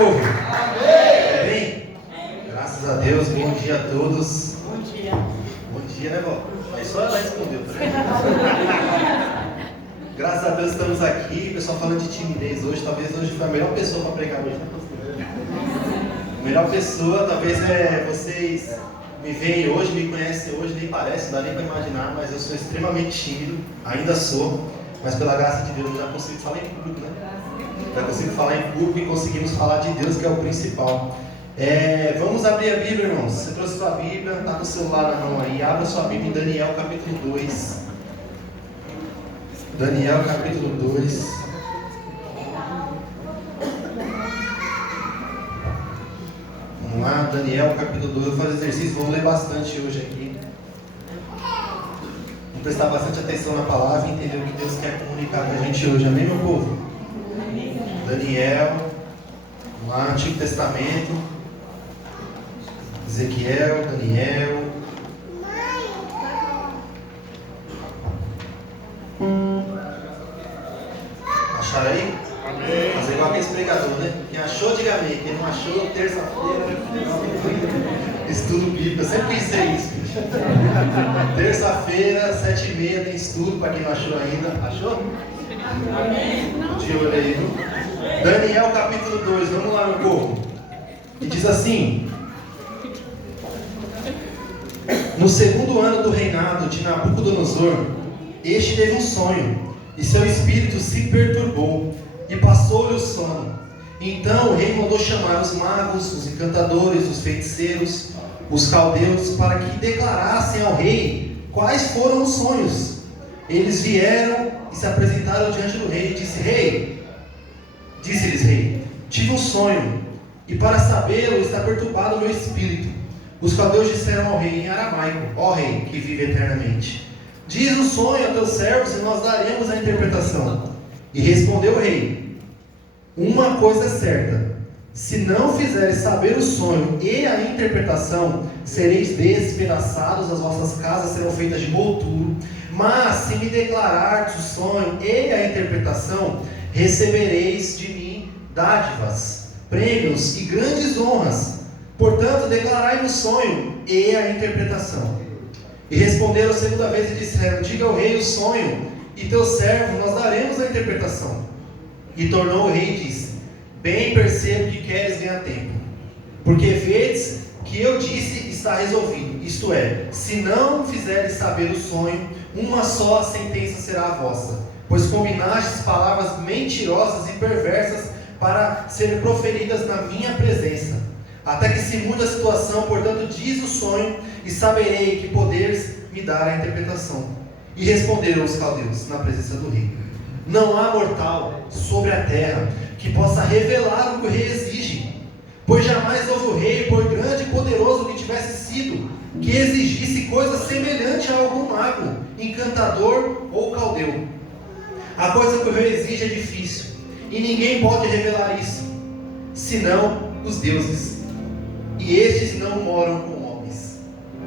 povo? Amém! Bem? Graças a Deus, bom dia a todos. Bom dia. Bom dia, né, vó? Mas só ela respondeu, tá? Graças a Deus estamos aqui, o pessoal falando de timidez hoje. Talvez hoje foi a melhor pessoa para pregar hoje, né, pastor? A melhor pessoa, talvez vocês me veem hoje, me conhecem hoje, nem parece, não dá nem para imaginar, mas eu sou extremamente tímido, ainda sou, mas pela graça de Deus eu já consigo falar em público, né? Já consigo falar em público e conseguimos falar de Deus, que é o principal. Vamos abrir a Bíblia, irmãos. Você trouxe sua Bíblia, está com o celular na mão aí, abra sua Bíblia em Daniel capítulo 2. Daniel capítulo 2. Vamos lá, Daniel capítulo 2. Eu vou fazer exercício, vamos ler bastante hoje aqui. Vamos prestar bastante atenção na palavra e entender o que Deus quer comunicar com a gente hoje. Amém, meu povo? Amém. Daniel, vamos lá, Antigo Testamento. Ezequiel, Daniel. Acharam aí? Amém. Fazer igual aquele pregador, né? Quem achou, diga amém. Quem não achou, terça-feira. Estudo bíblico. Eu sempre quis ser isso. Terça-feira, 7h30, tem estudo para quem não achou ainda. Achou? Amém. De olho aí, viu? Daniel capítulo 2. Vamos lá, meu povo. E diz assim: no segundo ano do reinado de Nabucodonosor, este teve um sonho, e seu espírito se perturbou, e passou-lhe o sono. Então o rei mandou chamar os magos, os encantadores, os feiticeiros, os caldeus, para que declarassem ao rei quais foram os sonhos. Eles vieram e se apresentaram diante do rei, e disse-lhes rei, tive um sonho, e para sabê-lo está perturbado o meu espírito. Os caldeus disseram ao rei em aramaico, ó rei, que vive eternamente, diz o sonho a teus servos e nós daremos a interpretação. E respondeu o rei, uma coisa é certa, se não fizeres saber o sonho e a interpretação, sereis despedaçados, as vossas casas serão feitas de monturo, mas se me declarardes o sonho e a interpretação, recebereis de mim dádivas, prêmios e grandes honras. Portanto, declarai-me o sonho e a interpretação. E responderam a segunda vez e disseram, diga ao rei o sonho, e teu servo nós daremos a interpretação. E tornou o rei e disse, bem percebo que queres ganhar tempo, porque vedes que eu disse está resolvido, isto é, se não fizeres saber o sonho, uma só sentença será a vossa, pois combinastes palavras mentirosas e perversas para serem proferidas na minha presença. Até que se mude a situação, portanto diz o sonho, e saberei que poderes me dar a interpretação. E responderam os caldeus na presença do rei, não há mortal sobre a terra que possa revelar o que o rei exige, pois jamais houve o rei, por grande e poderoso que tivesse sido, que exigisse coisa semelhante a algum mago, encantador ou caldeu. A coisa que o rei exige é difícil, e ninguém pode revelar isso, senão os deuses, e estes não moram com homens.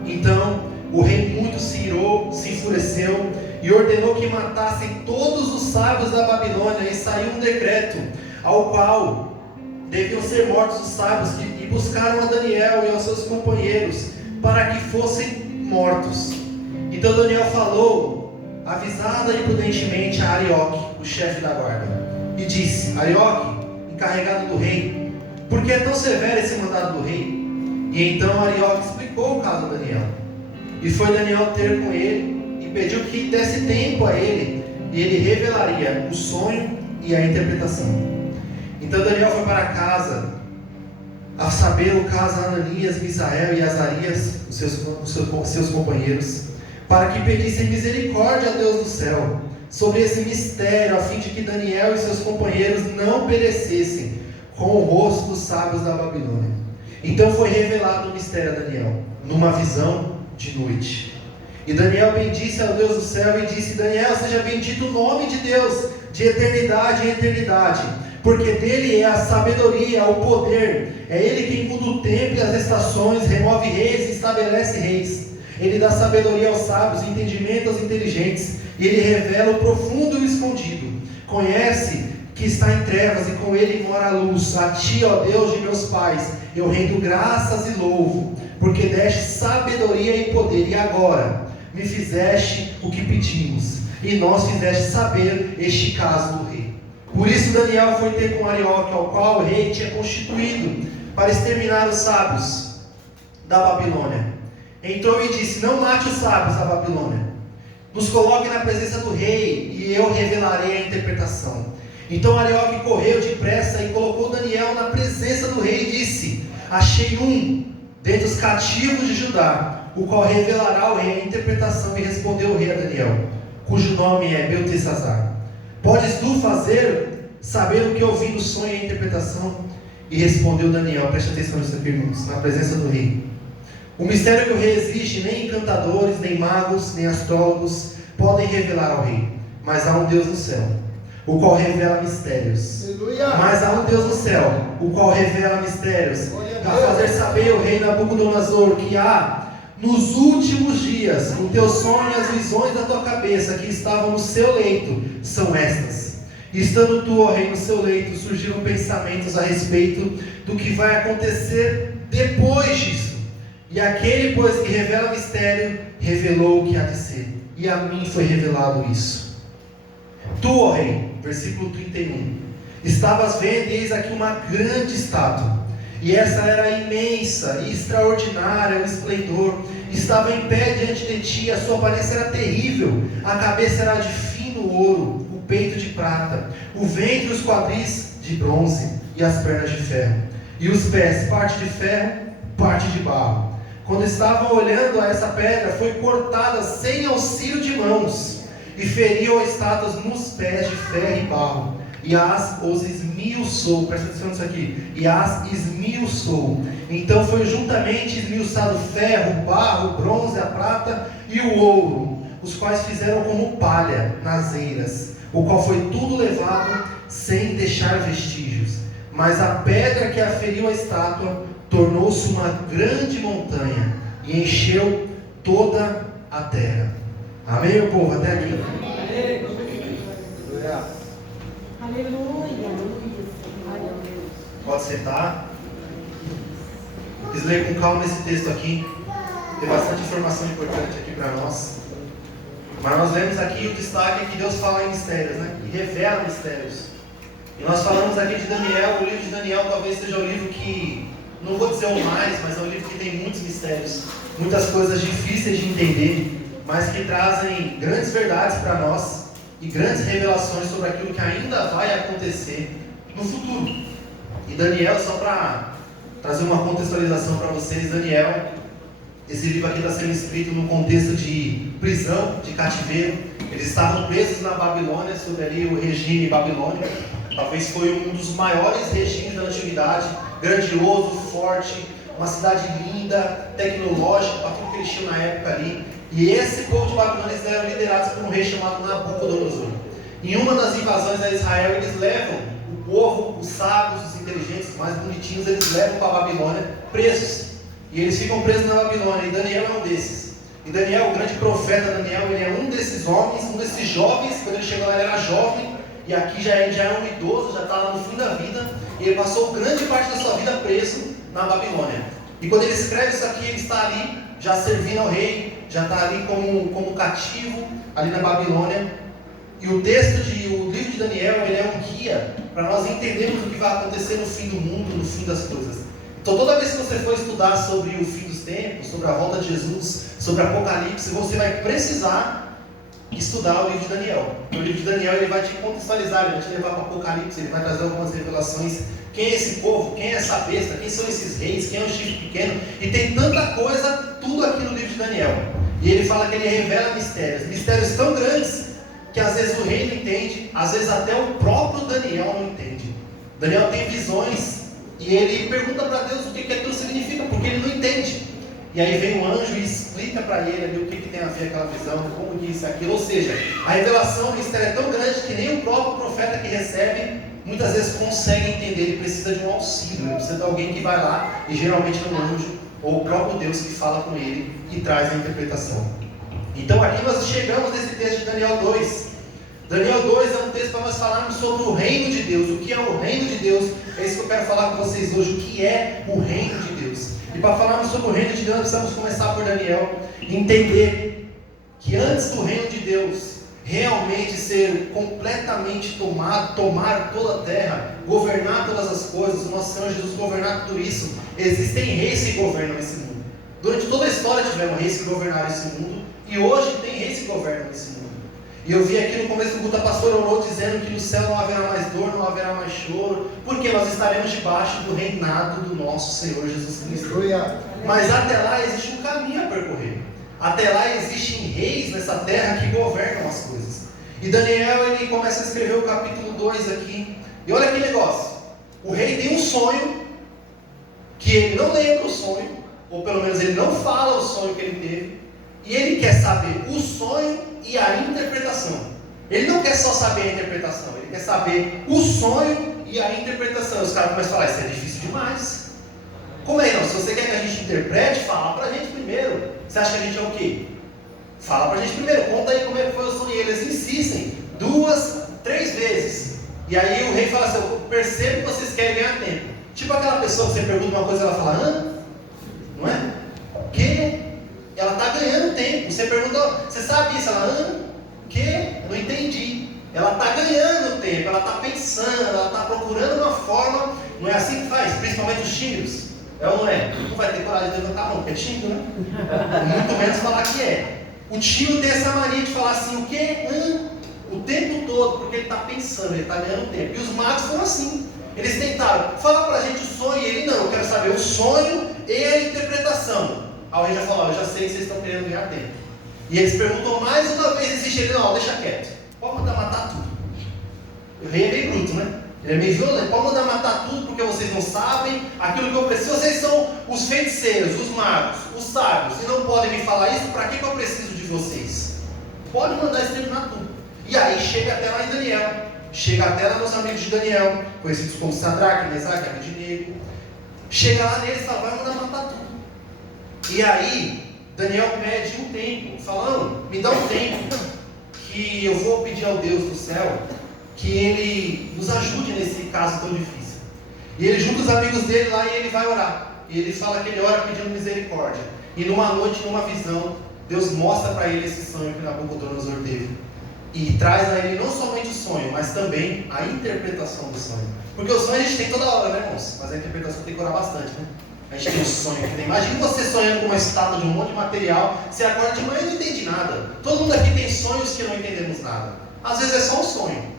Então o rei muito se irou, se enfureceu, e ordenou que matassem todos os sábios da Babilônia, e saiu um decreto, ao qual deviam ser mortos os sábios, e buscaram a Daniel e aos seus companheiros, para que fossem mortos. Então Daniel falou, avisada e prudentemente, a Arioque, o chefe da guarda, e disse, Arioque, encarregado do rei, por que é tão severo esse mandado do rei? E então Arioque explicou o caso a Daniel. E foi Daniel ter com ele, e pediu que desse tempo a ele, e ele revelaria o sonho e a interpretação. Então Daniel foi para casa, a saber o caso a Ananias, Misael e Azarias, os seus companheiros, para que pedissem misericórdia a Deus do céu, sobre esse mistério, a fim de que Daniel e seus companheiros não perecessem com o rosto dos sábios da Babilônia. Então foi revelado o mistério a Daniel, numa visão de noite. E Daniel bendisse ao Deus do céu e disse, Daniel, seja bendito o nome de Deus, de eternidade em eternidade, porque dele é a sabedoria, o poder, é ele quem muda o tempo e as estações, remove reis e estabelece reis. Ele dá sabedoria aos sábios, entendimento aos inteligentes, e ele revela o profundo e o escondido. Conhece que está em trevas, e com ele mora a luz. A ti, ó Deus de meus pais, eu rendo graças e louvo, porque deste sabedoria e poder, e agora me fizeste o que pedimos, e nós fizeste saber este caso do rei. Por isso Daniel foi ter com Arioque, ao qual o rei tinha constituído, para exterminar os sábios da Babilônia. Entrou e disse: não mate os sábios da Babilônia, nos coloque na presença do rei, e eu revelarei a interpretação. Então Arioque correu depressa e colocou Daniel na presença do rei e disse: achei um dentre os cativos de Judá, o qual revelará ao rei a interpretação. E respondeu o rei a Daniel, cujo nome é Beltesazar: podes tu saber o que eu vi no sonho e a interpretação? E respondeu Daniel, preste atenção nisso aqui, irmãos, na presença do rei: o mistério que o rei exige, nem encantadores, nem magos, nem astrólogos podem revelar ao rei, mas há um Deus no céu, o qual revela mistérios. Aleluia. Mas há um Deus no céu, o qual revela mistérios, a fazer saber o rei Nabucodonosor que há nos últimos dias o teu sonho e as visões da tua cabeça que estavam no seu leito são estas. E estando tu, ó rei, no seu leito, surgiram pensamentos a respeito do que vai acontecer depois disso. E aquele, pois, que revela mistério, revelou o que há de ser, e a mim foi revelado isso. Tu, ó rei, versículo 31, estavas vendo, e eis aqui uma grande estátua, e essa era imensa e extraordinária, o esplendor, estava em pé diante de ti, a sua aparência era terrível, a cabeça era de fino ouro, o peito de prata, o ventre e os quadris de bronze, e as pernas de ferro, e os pés, parte de ferro, parte de barro. Quando estavam olhando a essa pedra, foi cortada sem auxílio de mãos, e feriu a estátua nos pés de ferro e barro, e os esmiuçou. Presta atenção nisso aqui: e as esmiuçou. Então foi juntamente esmiuçado o ferro, o barro, o bronze, a prata e o ouro, os quais fizeram como palha nas eiras, o qual foi tudo levado sem deixar vestígios. Mas a pedra que aferiu a estátua tornou-se uma grande montanha e encheu toda a terra. Amém, meu povo? Até aqui. Aleluia. Pode sentar. Quis ler com calma esse texto aqui. Tem bastante informação importante aqui para nós. Mas nós lemos aqui o destaque que Deus fala em mistérios, né? E revela mistérios. E nós falamos aqui de Daniel. O livro de Daniel talvez seja o livro que, não vou dizer o mais, mas é um livro que tem muitos mistérios, muitas coisas difíceis de entender, mas que trazem grandes verdades para nós e grandes revelações sobre aquilo que ainda vai acontecer no futuro. E Daniel, só para trazer uma contextualização para vocês, Daniel, esse livro aqui está sendo escrito no contexto de prisão, de cativeiro. Eles estavam presos na Babilônia, sob ali o regime babilônico. Talvez foi um dos maiores regimes da antiguidade, grandioso, forte, uma cidade linda, tecnológica, aquilo que eles tinham na época ali. E esse povo de Babilônia, eles eram liderados por um rei chamado Nabucodonosor. Em uma das invasões a Israel, eles levam o povo, os sábios, os inteligentes, os mais bonitinhos, eles levam para a Babilônia presos. E eles ficam presos na Babilônia, e Daniel é um desses. E Daniel, o grande profeta Daniel, ele é um desses homens, um desses jovens. Quando ele chegou lá, ele era jovem, e aqui já é um idoso, já está lá no fim da vida, e ele passou grande parte da sua vida preso na Babilônia. E quando ele escreve isso aqui, ele está ali, já servindo ao rei, já está ali como cativo, ali na Babilônia. E o livro de Daniel, ele é um guia para nós entendermos o que vai acontecer no fim do mundo, no fim das coisas. Então toda vez que você for estudar sobre o fim dos tempos, sobre a volta de Jesus, sobre Apocalipse, você vai precisar estudar o livro de Daniel. O livro de Daniel, ele vai te contextualizar, ele vai te levar para Apocalipse, ele vai trazer algumas revelações. Quem é esse povo? Quem é essa besta? Quem são esses reis? Quem é o chifre pequeno? E tem tanta coisa, tudo aqui no livro de Daniel. E ele fala que ele revela mistérios tão grandes, que às vezes o rei não entende, às vezes até o próprio Daniel não entende. Daniel tem visões, e ele pergunta para Deus o que aquilo significa, porque ele não entende. E aí vem um anjo e explica para ele ali o que tem a ver aquela visão, como que isso é aquilo. Ou seja, a revelação do mistério é tão grande que nem o próprio profeta que recebe muitas vezes consegue entender. Ele precisa de um auxílio, ele precisa de alguém que vai lá, e geralmente é um anjo ou o próprio Deus que fala com ele e traz a interpretação. Então aqui nós chegamos nesse texto de Daniel 2. Daniel 2 é um texto para nós falarmos sobre o reino de Deus. O que é o reino de Deus? É isso que eu quero falar com vocês hoje. O que é o reino de Deus? E para falarmos sobre o reino de Deus, nós precisamos começar por Daniel. Entender que antes do reino de Deus realmente ser completamente tomar toda a terra, governar todas as coisas, o nosso Senhor Jesus governar tudo isso, existem reis que governam esse mundo. Durante toda a história tiveram reis que governaram esse mundo, e hoje tem reis que governam esse mundo. E eu vi aqui no começo do culto a pastora orou dizendo que no céu não haverá mais dor, não haverá mais choro, porque nós estaremos debaixo do reinado do nosso Senhor Jesus Cristo. Mas até lá existe um caminho a percorrer. Até lá existem reis nessa terra que governam as coisas. E Daniel, ele começa a escrever o capítulo 2 aqui. E olha que negócio. O rei tem um sonho, que ele não lembra o sonho, ou pelo menos ele não fala o sonho que ele teve. E ele quer saber o sonho e a interpretação. Ele não quer só saber a interpretação, ele quer saber o sonho e a interpretação. Os caras começam a falar, isso é difícil demais. Como é não? Se você quer que a gente interprete, fala pra gente primeiro. Você acha que a gente é o quê? Fala pra gente primeiro, conta aí como é que foi o sonho. E eles insistem 2, 3 vezes. E aí o rei fala assim, eu percebo que vocês querem ganhar tempo. Tipo aquela pessoa que você pergunta uma coisa e ela fala, hã? Não é? O quê? Ela está ganhando tempo. Você pergunta, você sabe isso? Ela, o quê? Não entendi. Ela está ganhando tempo, ela está pensando, ela está procurando uma forma. Não é assim que faz? Principalmente os tímidos. É ou não é? Não vai ter coragem de levantar a mão, porque é tímido, né? Muito menos falar que é. O tímido tem essa mania de falar assim, o quê? O tempo todo, porque ele está pensando, ele está ganhando tempo. E os magos foram assim. Eles tentaram, fala pra gente o sonho, e ele não, eu quero saber o sonho e a interpretação. Aí o rei já falou, eu já sei que vocês estão querendo ganhar tempo. E eles perguntam mais uma vez, existe ele, não, deixa quieto. Pode mandar matar tudo. O rei é meio bruto, né? Ele é meio violento, pode mandar matar tudo porque vocês não sabem aquilo que eu preciso. Vocês são os feiticeiros, os magos, os sábios, e não podem me falar isso, para que eu preciso de vocês? Pode mandar exterminar tudo. E aí chega até lá em Daniel. Chega até lá nos amigos de Daniel, conhecidos como Sadraque, Mesaque, Abednego. Chega lá neles e fala, vai mandar matar tudo. E aí, Daniel pede um tempo, falando, me dá um tempo, que eu vou pedir ao Deus do céu, que Ele nos ajude nesse caso tão difícil. E ele junta os amigos dele lá e ele vai orar. E ele fala que ele ora pedindo misericórdia. E numa noite, numa visão, Deus mostra para ele esse sonho que Nabucodonosor teve. E traz a ele não somente o sonho, mas também a interpretação do sonho. Porque o sonho a gente tem toda hora, né, irmãos? Mas a interpretação tem que orar bastante, né? A gente tem um sonho que tem. Imagina você sonhando com uma estátua de um monte de material. Você acorda de manhã e não entende nada. Todo mundo aqui tem sonhos que não entendemos nada. Às vezes é só um sonho.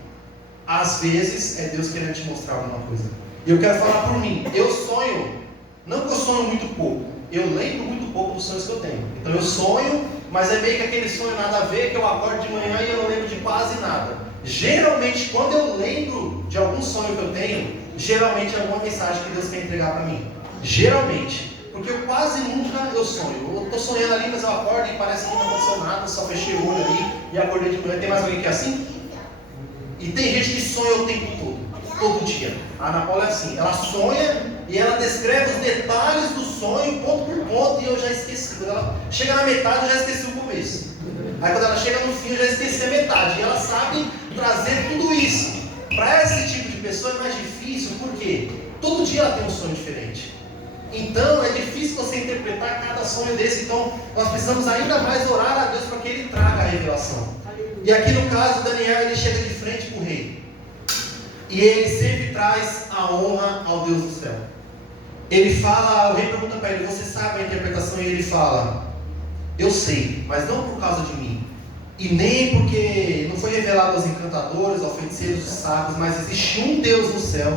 Às vezes é Deus querendo te mostrar alguma coisa. E eu quero falar por mim. Eu sonho, não que eu sonho muito pouco. Eu lembro muito pouco dos sonhos que eu tenho. Então eu sonho, mas é meio que aquele sonho nada a ver, que eu acordo de manhã e eu não lembro de quase nada. Geralmente, quando eu lembro de algum sonho que eu tenho, geralmente é alguma mensagem que Deus quer entregar para mim. Geralmente, porque eu quase nunca eu sonho. Eu estou sonhando ali, mas eu acordo e parece que não aconteceu nada, só fechei o olho ali e acordei de manhã. Tem mais alguém que é assim? E tem gente que sonha o tempo todo dia. A Ana Paula é assim, ela sonha e ela descreve os detalhes do sonho, ponto por ponto, e eu já esqueci. Quando ela chega na metade, eu já esqueci o começo. Aí quando ela chega no fim, eu já esqueci a metade. E ela sabe trazer tudo isso. Para esse tipo de pessoa é mais difícil, porque todo dia ela tem um sonho diferente. Então é difícil você interpretar cada sonho desse. Então nós precisamos ainda mais orar a Deus para que Ele traga a revelação. E aqui no caso, Daniel, ele chega de frente para o rei. E ele sempre traz a honra ao Deus do céu. Ele fala, o rei pergunta para ele, você sabe a interpretação? E ele fala, eu sei, mas não por causa de mim. E nem porque não foi revelado aos encantadores, aos feiticeiros, aos sábios, mas existe um Deus no céu,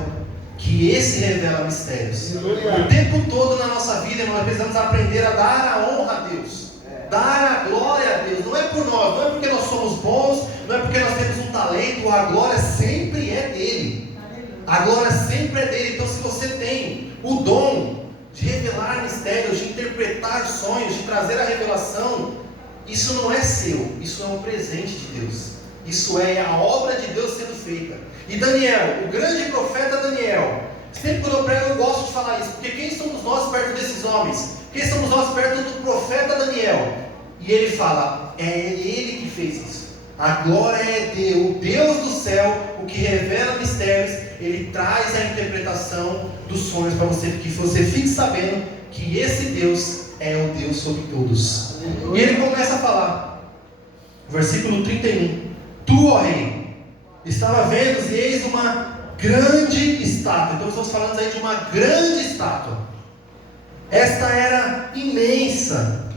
que esse revela mistérios. O tempo todo na nossa vida, nós precisamos aprender a dar a honra a Deus. Dar a glória a Deus. Não é por nós, não é porque nós somos bons, não é porque nós temos um talento. A glória sempre é dele. A glória sempre é dele. Então se você tem o dom de revelar mistérios, de interpretar sonhos, de trazer a revelação, isso não é seu, isso é um presente de Deus. Isso é a obra de Deus sendo feita. E Daniel, o grande profeta Daniel, sempre quando eu prego eu gosto de falar isso, porque quem somos nós perto desses homens? Quem somos nós perto do profeta Daniel? E ele fala, é ele que fez isso. A glória é de o Deus do céu, o que revela mistérios. Ele traz a interpretação dos sonhos para você, que você fique sabendo que esse Deus é o Deus sobre todos. E ele começa a falar, versículo 31. Tu, ó rei, estava vendo e eis uma grande estátua. Então estamos falando aí de uma grande estátua. Esta era imensa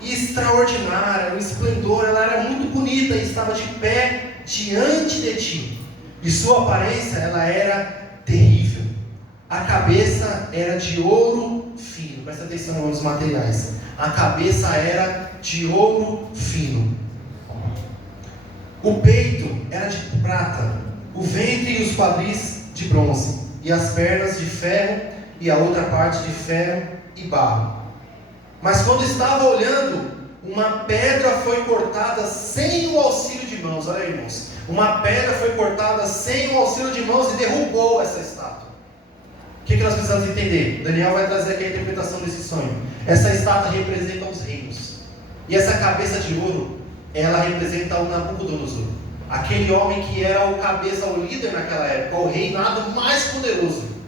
e extraordinária, um esplendor. Ela era muito bonita e estava de pé diante de ti. E sua aparência, ela era terrível. A cabeça era de ouro fino. Presta atenção nos materiais. A cabeça era de ouro fino. O peito era de prata. O ventre e os quadris de bronze. E as pernas de ferro. E a outra parte de ferro e barro. Mas quando estava olhando, uma pedra foi cortada sem o auxílio de mãos. Olha aí, irmãos. Uma pedra foi cortada sem o auxílio de mãos e derrubou essa estátua. O que nós precisamos entender? Daniel vai trazer aqui a interpretação desse sonho. Essa estátua representa os reinos. E essa cabeça de ouro, ela representa o Nabucodonosor. Aquele homem que era o cabeça, o líder naquela época, o reinado mais poderoso.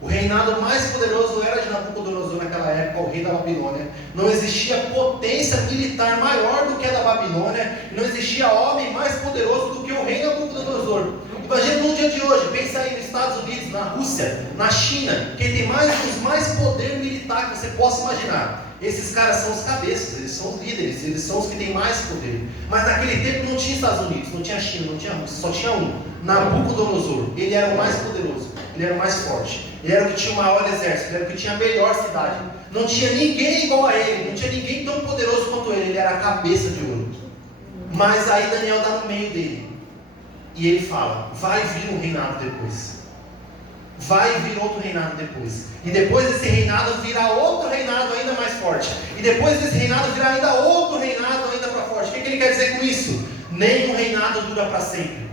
O reinado mais poderoso era de Nabucodonosor naquela época, o rei da Babilônia. Não existia potência militar maior do que a da Babilônia. Não existia homem mais poderoso do que o rei Nabucodonosor. Imagina no dia de hoje, pensa aí nos Estados Unidos, na Rússia, na China, quem tem mais poder militar que você possa imaginar. Esses caras são os cabeças, eles são os líderes, eles são os que têm mais poder. Mas naquele tempo não tinha Estados Unidos, não tinha China, não tinha Rússia, só tinha um, Nabucodonosor. Ele era o mais poderoso, ele era o mais forte, ele era o que tinha o maior exército, ele era o que tinha a melhor cidade. Não tinha ninguém igual a ele, não tinha ninguém tão poderoso quanto ele era a cabeça de ouro. Mas aí Daniel está no meio dele. E ele fala, vai vir um reinado depois. Vai vir outro reinado depois. E depois desse reinado virá outro reinado ainda mais forte. E depois desse reinado virá ainda outro reinado ainda mais forte. O que ele quer dizer com isso? Nenhum reinado dura para sempre.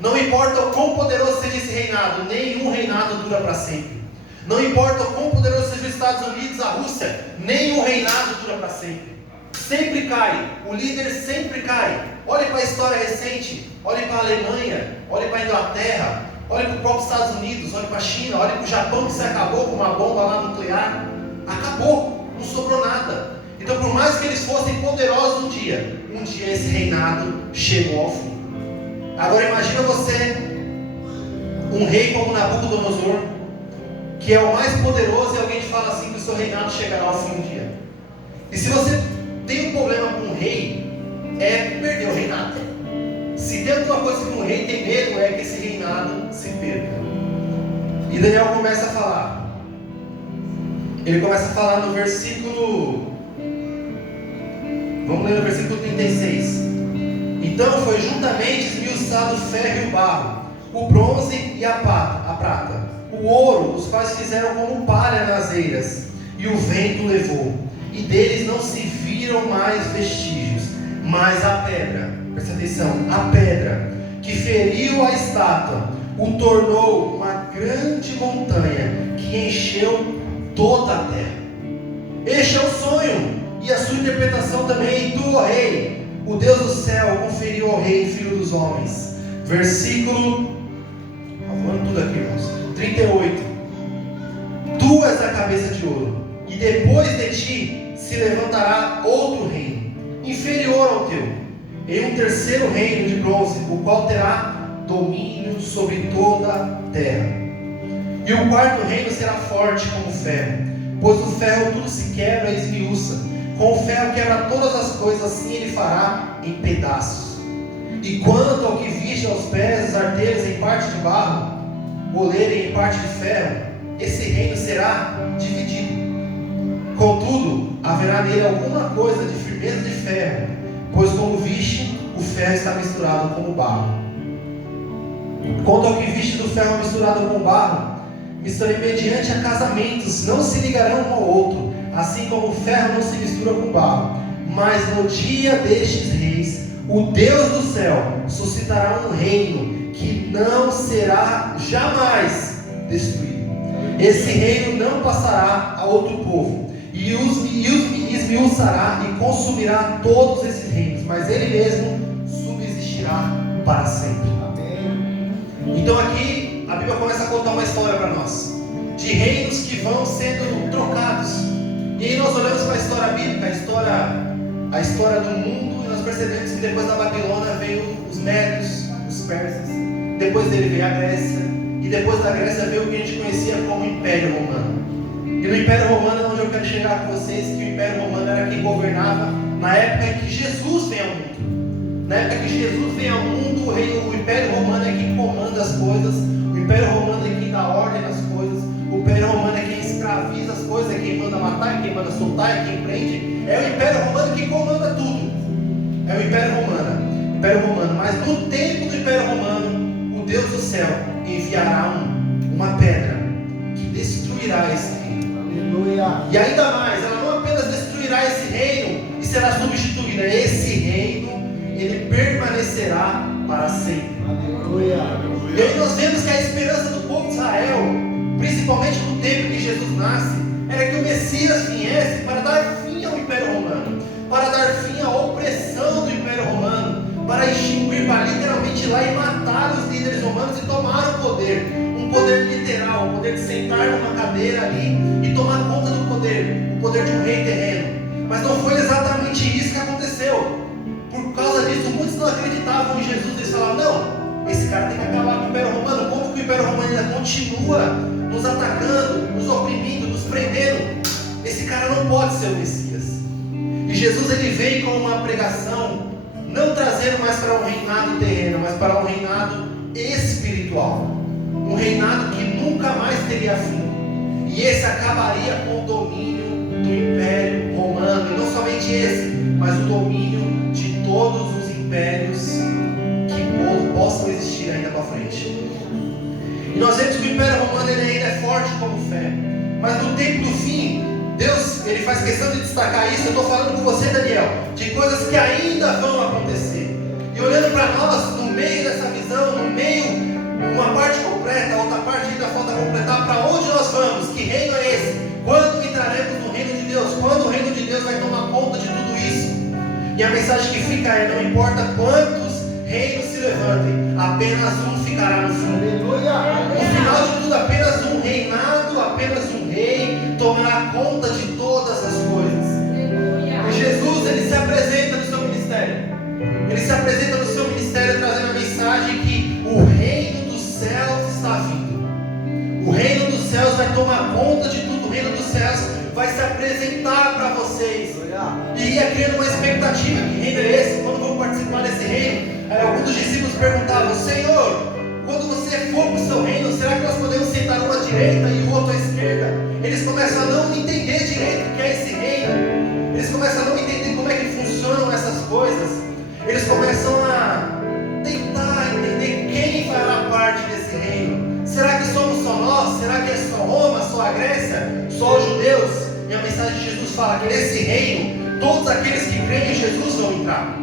Não importa o quão poderoso seja esse reinado, nenhum reinado dura para sempre. Não importa o quão poderoso seja os Estados Unidos, a Rússia, nenhum reinado dura para sempre. Sempre cai, o líder sempre cai. Olhe para a história recente, olhe para a Alemanha, olhe para a Inglaterra, olhe para o próprio Estados Unidos, olhe para a China, olhe para o Japão que se acabou com uma bomba lá nuclear. Acabou, não sobrou nada. Então por mais que eles fossem poderosos um dia esse reinado chegou ao fim. Agora imagina você, um rei como Nabucodonosor, que é o mais poderoso, e alguém te fala assim que o seu reinado chegará ao fim um dia. E se você tem um problema com um rei, é perder o reinado. Se tem alguma coisa que um rei tem medo, é que esse reinado se perca. E Daniel começa a falar. Ele começa a falar no versículo... Vamos ler no versículo 36. Então foi juntamente esmiuçado o ferro e o barro, o bronze e a prata, o ouro, os quais fizeram como palha nas eiras, e o vento levou. E deles não se viram mais vestígios, mas a pedra, presta atenção, a pedra que feriu a estátua, o tornou uma grande montanha que encheu toda a terra. Este é o sonho e a sua interpretação também. E tu, ó rei, o Deus do céu, conferiu ao rei, filho dos homens. Versículo, falando tudo aqui, irmãos, 38. Tu és a cabeça de ouro, e depois de ti se levantará outro reino, inferior ao teu, em um terceiro reino de bronze, o qual terá domínio sobre toda a terra. E o quarto reino será forte como ferro, pois o ferro tudo se quebra e esmiuça. Com o ferro quebra todas as coisas, assim ele fará em pedaços. E quanto ao que viste aos pés, os arteiros em parte de barro, oleiro em parte de ferro, esse reino será dividido. Contudo, haverá nele alguma coisa de firmeza de ferro, pois como viste, o ferro está misturado com o barro. Quanto ao que viste do ferro misturado com o barro, mediante a casamentos, não se ligarão um ao outro, assim como o ferro não se mistura com o barro. Mas no dia destes reis, o Deus do céu suscitará um reino que não será jamais destruído. Esse reino não passará a outro povo, e os esmiuçará e consumirá todos esses reinos, mas ele mesmo subsistirá no mundo, e nós percebemos que depois da Babilônia veio os médios, os persas, depois dele veio a Grécia, e depois da Grécia veio o que a gente conhecia como Império Romano. E no Império Romano é onde eu quero chegar com vocês, que o Império Romano era quem governava na época em que Jesus vem ao mundo. Na época que Jesus vem ao mundo, o Império Romano é quem comanda as coisas, o Império Romano é quem dá ordem nas coisas, o Império Romano é quem escraviza as coisas, é quem manda matar, é quem manda soltar, é quem prende. É o Império Romano que comanda tudo. É o Império Romano. Mas no tempo do Império Romano, o Deus do céu enviará uma pedra que destruirá esse reino. Aleluia. E ainda mais, ela não apenas destruirá esse reino e será substituída. Esse reino, ele permanecerá para sempre. Aleluia. E aí nós vemos que a esperança do povo de Israel, principalmente no tempo que Jesus nasce, era que o Messias viesse para dar fim ao Império Romano, para dar fim à opressão do Império Romano, para extinguir, para literalmente ir lá e matar os líderes romanos e tomar o poder, um poder literal, o poder de sentar numa cadeira ali e tomar conta do poder, o poder de um rei terreno. Mas não foi exatamente isso que aconteceu. Por causa disso, muitos não acreditavam em Jesus. Eles falavam: não, esse cara tem que acabar com o Império Romano. Como que o Império Romano ainda continua nos atacando, nos oprimindo, nos prendendo? Esse cara não pode ser o Messias. E Jesus, ele vem com uma pregação, não trazendo mais para um reinado terreno, mas para um reinado espiritual, um reinado que nunca mais teria fim. E esse acabaria com o domínio do Império Romano, e não somente esse, mas o domínio de todos os impérios que possam existir ainda para frente. E nós vemos que o Império Romano ele ainda é forte como fé, mas no tempo do fim, Deus, ele faz questão de destacar isso. Eu estou falando com você, Daniel, de coisas que ainda vão acontecer. E olhando para nós, no meio dessa visão, no meio, uma parte completa, a outra parte ainda falta completar. Para onde nós vamos? Que reino é esse? Quando entraremos no reino de Deus? Quando o reino de Deus vai tomar conta de tudo isso? E a mensagem que fica é: não importa quantos reinos se levantem, apenas um ficará no fim. No final de tudo, apenas um reinado, apenas um rei tomará conta de todas as coisas. E Jesus, ele se apresenta no seu ministério. Ele se apresenta no seu ministério trazendo a mensagem que o reino dos céus está vindo. O reino dos céus vai tomar conta de tudo. O reino dos céus vai se apresentar para vocês. E ia criando uma expectativa: que reino é esse? Quando vou participar desse reino? Aí alguns dos discípulos perguntavam: Senhor, quando você for para o seu reino, será que nós podemos sentar um à direita e o outro à esquerda? Eles começam a não entender direito o que é esse reino. Eles começam a não entender como é que funcionam essas coisas. Eles começam a tentar entender quem fará parte desse reino. Será que somos só nós? Será que é só Roma, só a Grécia, só os judeus? E a mensagem de Jesus fala que nesse reino, todos aqueles que creem em Jesus vão entrar.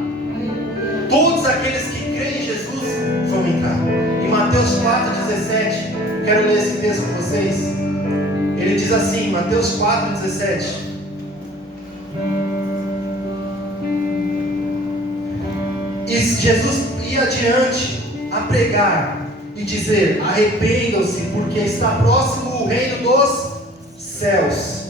Todos aqueles que creem em Jesus vão entrar. Em Mateus 4,17, quero ler esse texto com vocês. Ele diz assim, Mateus 4,17: e Jesus ia adiante a pregar e dizer: arrependam-se, porque está próximo o reino dos céus.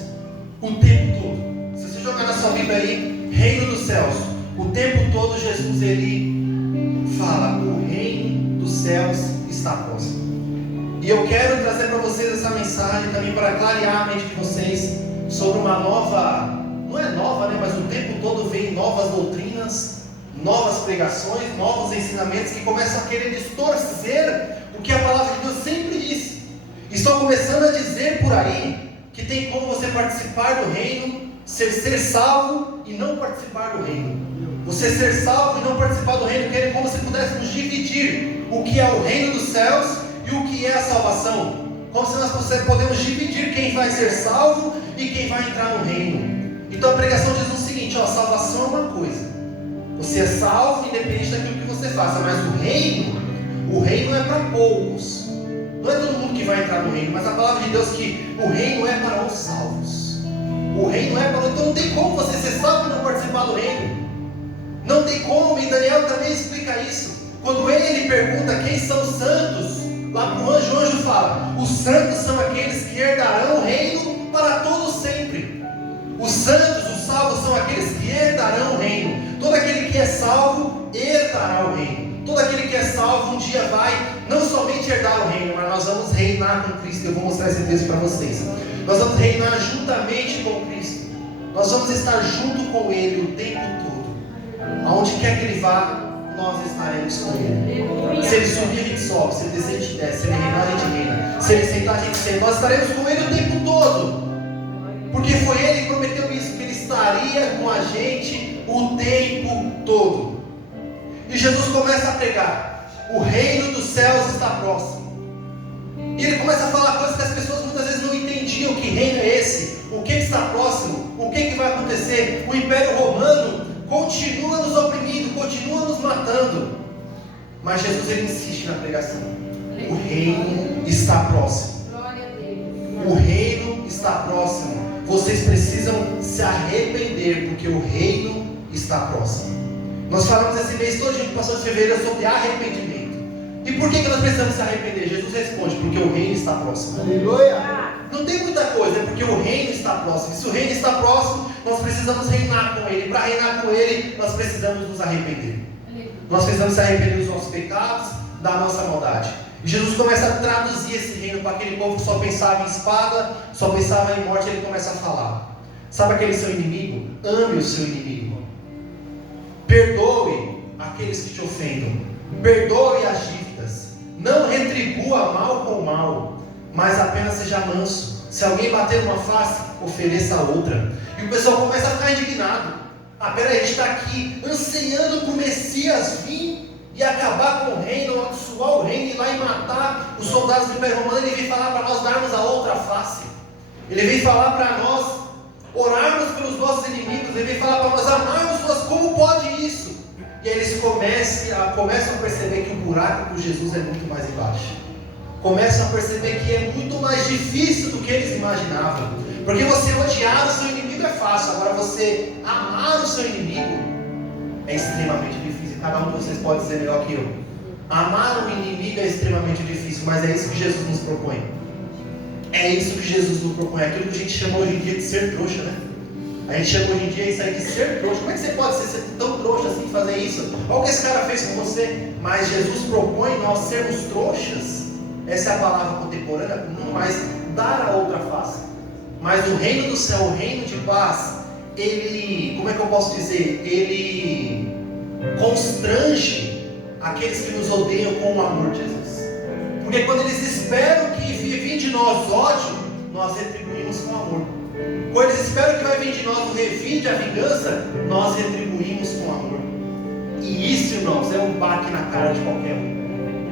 O tempo todo, se você jogar na sua Bíblia aí, reino dos céus, o tempo todo Jesus, ele fala: o reino dos céus está próximo. E eu quero trazer para vocês essa mensagem também para clarear a mente de vocês sobre uma nova, não é nova, né, mas o tempo todo vem novas doutrinas, novas pregações, novos ensinamentos que começam a querer distorcer o que a palavra de Deus sempre disse. Estão começando a dizer por aí que tem como você participar do reino, ser salvo e não participar do reino. Você ser salvo e não participar do reino, querem como se pudéssemos dividir o que é o reino dos céus e o que é a salvação. Como se nós podemos dividir quem vai ser salvo e quem vai entrar no reino. Então a pregação diz o seguinte: a salvação é uma coisa. Você é salvo independente daquilo que você faça, mas o reino é para poucos. Não é todo mundo que vai entrar no reino, mas a palavra de Deus que o reino é para os salvos. O reino é para... Então não tem como você ser salvo e não participar do reino. Não tem como, e Daniel também explica isso. Quando ele pergunta quem são os santos, lá para o anjo, o anjo fala: os santos são aqueles que herdarão o reino para todos sempre. Os santos, os salvos, são aqueles que herdarão o reino. Todo que é salvo herdará o reino. Todo aquele que é salvo um dia vai não somente herdar o reino, mas nós vamos reinar com Cristo. Eu vou mostrar esse texto para vocês. Nós vamos reinar juntamente com Cristo. Nós vamos estar junto com Ele o tempo todo. Aonde quer que Ele vá, nós estaremos com Ele. Se Ele subir, a gente sobe. Se Ele descer, a gente desce. Se Ele reinar, a gente reina. Se Ele sentar, a gente senta. Nós estaremos com Ele o tempo todo. Porque foi Ele que prometeu isso, que Ele estaria com a gente o tempo todo. E Jesus começa a pregar: o reino dos céus está próximo. E Ele começa a falar coisas que as pessoas muitas vezes não entendiam. Que reino é esse? O que está próximo? O que vai acontecer? O Império Romano continua nos oprimindo, continua nos matando. Mas Jesus, Ele insiste na pregação: o reino está próximo. O reino está próximo. Vocês precisam se arrepender, porque o reino está próximo. Nós falamos esse mês todo, que passou de fevereiro, sobre arrependimento. E por que nós precisamos se arrepender? Jesus responde: porque o reino está próximo. Aleluia! Não tem muita coisa, é porque o reino está próximo. E se o reino está próximo, nós precisamos reinar com Ele. Para reinar com Ele, nós precisamos nos arrepender. Nós precisamos se arrepender dos nossos pecados, da nossa maldade. E Jesus começa a traduzir esse reino para aquele povo que só pensava em espada, só pensava em morte. Ele começa a falar: sabe aquele seu inimigo? Ame o seu inimigo. Perdoe aqueles que te ofendam. Perdoe as dívidas. Não retribua mal com mal, mas apenas seja manso. Se alguém bater numa face, ofereça a outra. E o pessoal começa a ficar indignado. Peraí, a gente está aqui ansiando por Messias vir e acabar com o reino, abençoar o reino, ir lá e matar os soldados do Império Romano. Ele vem falar para nós darmos a outra face. Ele vem falar para nós orarmos pelos nossos inimigos. Ele vem falar para nós amarmos nós. Como pode isso? E aí eles começam a perceber que o buraco com Jesus é muito mais embaixo. Começam a perceber que é muito mais difícil do que eles imaginavam. Porque você odiar o seu inimigo é fácil. Agora você amar o seu inimigo é extremamente difícil. Cada um de vocês pode dizer melhor que eu. Amar o inimigo é extremamente difícil, mas é isso que Jesus nos propõe. É isso que Jesus nos propõe. Aquilo que a gente chama hoje em dia de ser trouxa, né? A gente chama hoje em dia isso aí de ser trouxa. Como é que você pode ser tão trouxa assim de fazer isso? Olha o que esse cara fez com você. Mas Jesus propõe nós sermos trouxas. Essa é a palavra contemporânea, não mais dar a outra face. Mas o reino do céu, o reino de paz, ele, como é que eu posso dizer? Ele constrange aqueles que nos odeiam com o amor de Jesus. Porque quando eles esperam que vem de nós ódio, nós retribuímos com amor. Quando eles esperam que vai vir de nós o revide, a vingança, nós retribuímos com amor. E isso, irmãos, é um baque na cara de qualquer um.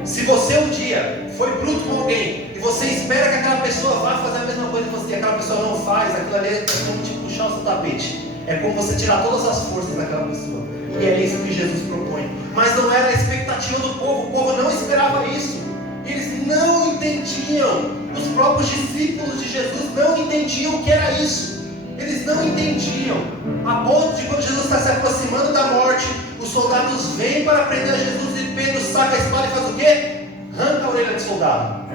Se você um dia foi bruto com alguém e você espera que aquela pessoa vá fazer a mesma coisa que você, e aquela pessoa não faz, aquilo ali é como te puxar o seu tapete. É como você tirar todas as forças daquela pessoa. E é isso que Jesus propõe. Mas não era a expectativa do povo. O povo não esperava isso. Eles não entendiam. Os próprios discípulos de Jesus não entendiam o que era isso. Eles não entendiam. A ponto de quando Jesus está se aproximando da morte, os soldados vêm para prender a Jesus e Pedro saca a espada e faz o quê? Arranca a orelha do soldado.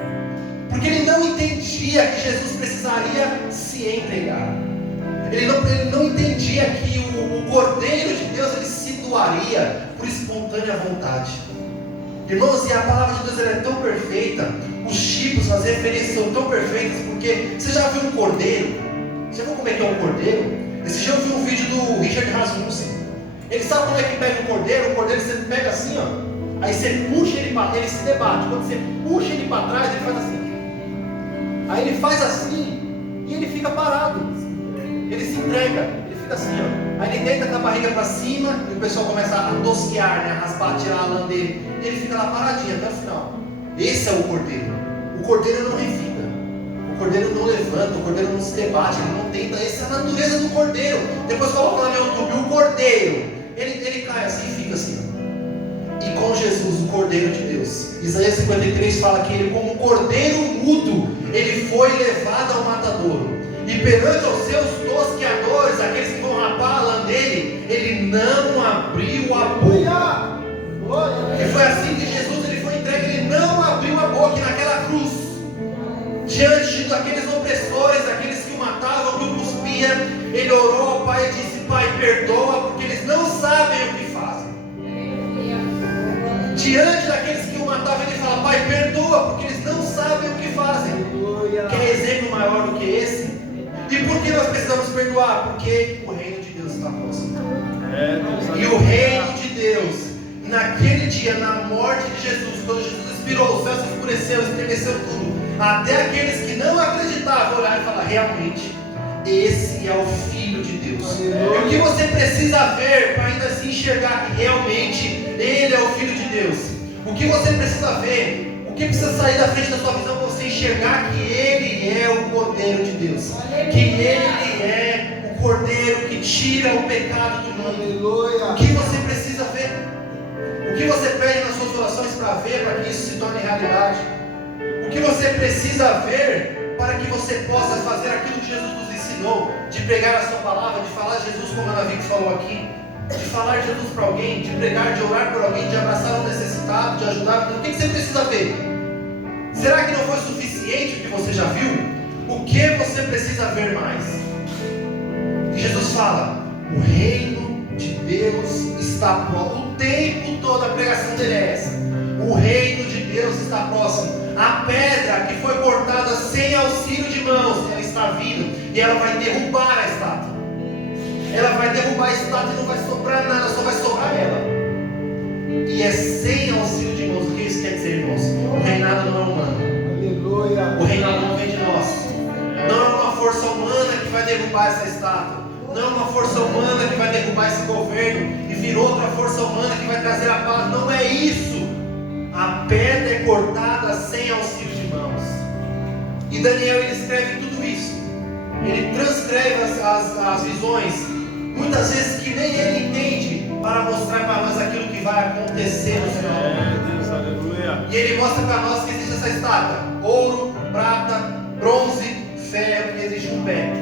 Porque ele não entendia que Jesus precisaria se entregar. Ele não entendia que o Cordeiro de Deus ele se doaria por espontânea vontade. Irmãos, e a palavra de Deus ela é tão perfeita. Os tipos, as referências são tão perfeitas. Porque você já viu um cordeiro? Você viu como é que é um cordeiro? Esse dia eu vi um vídeo do Richard Rasmussen. Ele sabe como é que pega um cordeiro? O cordeiro você pega assim, ó. Aí você puxa ele para ele se debate. Quando você puxa ele para trás, ele faz assim. Aí ele faz assim e ele fica parado. Ele se entrega, ele fica assim, ó. Aí ele deita com a barriga para cima e o pessoal começa a tosquear, né? A raspar, tirar a lã dele. E ele fica lá paradinho até o final. Esse é o cordeiro. O cordeiro não revida. O cordeiro não levanta, o cordeiro não se debate, ele não tenta. Essa é a natureza do cordeiro. Depois coloca lá no YouTube o cordeiro. Ele cai assim e fica assim, ó. E com Jesus, o Cordeiro de Deus, Isaías 53 fala que ele, como um cordeiro mudo, ele foi levado ao matadouro. E perante os seus tosqueadores, aqueles que vão rapar a lã dele, ele não abriu a boca. E foi assim que Jesus ele foi entregue, ele não abriu a boca. E naquela cruz, diante daqueles opressores, aqueles que o matavam, que o cuspia, ele orou ao Pai e disse: Pai, perdoa, porque eles não sabem o que fazem. Diante daqueles que o matavam, ele fala: Pai, perdoa, porque eles não sabem o que fazem. Quer exemplo maior do que esse? E por que nós precisamos perdoar? Porque o reino de Deus está próximo. E o reino de Deus, naquele dia, na morte de Jesus, quando Jesus expirou, o céu se escureceu, estremeceu tudo, até aqueles que não acreditavam olharam e falaram: realmente, esse é o Filho de Deus. E o que você precisa ver para ainda se enxergar que realmente Ele é o Filho de Deus? O que você precisa ver? O que precisa sair da frente da sua visão para você enxergar que Ele é o Cordeiro de Deus? Que Ele é o Cordeiro que tira o pecado do mundo. O que você precisa ver? O que você pede nas suas orações para ver, para que isso se torne realidade? O que você precisa ver para que você possa fazer aquilo que Jesus nos ensinou, de pregar a sua palavra, de falar de Jesus como a Ana Vicks falou aqui, de falar de Jesus para alguém, de pregar, de orar por alguém, de abraçar um necessitado, de ajudar? O que você precisa ver? Será que não foi suficiente o que você já viu? O que você precisa ver mais? E Jesus fala: o reino de Deus está próximo. O tempo todo a pregação dele é essa: o reino de Deus está próximo. A pedra que foi cortada sem auxílio de mãos, ela está vindo e ela vai derrubar a estátua. Ela vai derrubar a estátua e não vai sobrar nada, só vai sobrar ela. E é sem auxílio de mãos. O que isso quer dizer, irmãos? O reinado não é humano. Aleluia. O reinado não vem de nós. Não é uma força humana que vai derrubar essa estátua. Não é uma força humana que vai derrubar esse governo e vir outra força humana que vai trazer a paz. Não é isso. A pedra é cortada sem auxílio de mãos. E Daniel, ele escreve tudo isso. Ele transcreve as visões, muitas vezes que nem ele entende, para mostrar para nós aquilo que vai acontecer no final. E ele mostra para nós que existe essa estátua: ouro, prata, bronze, ferro, e existe um pé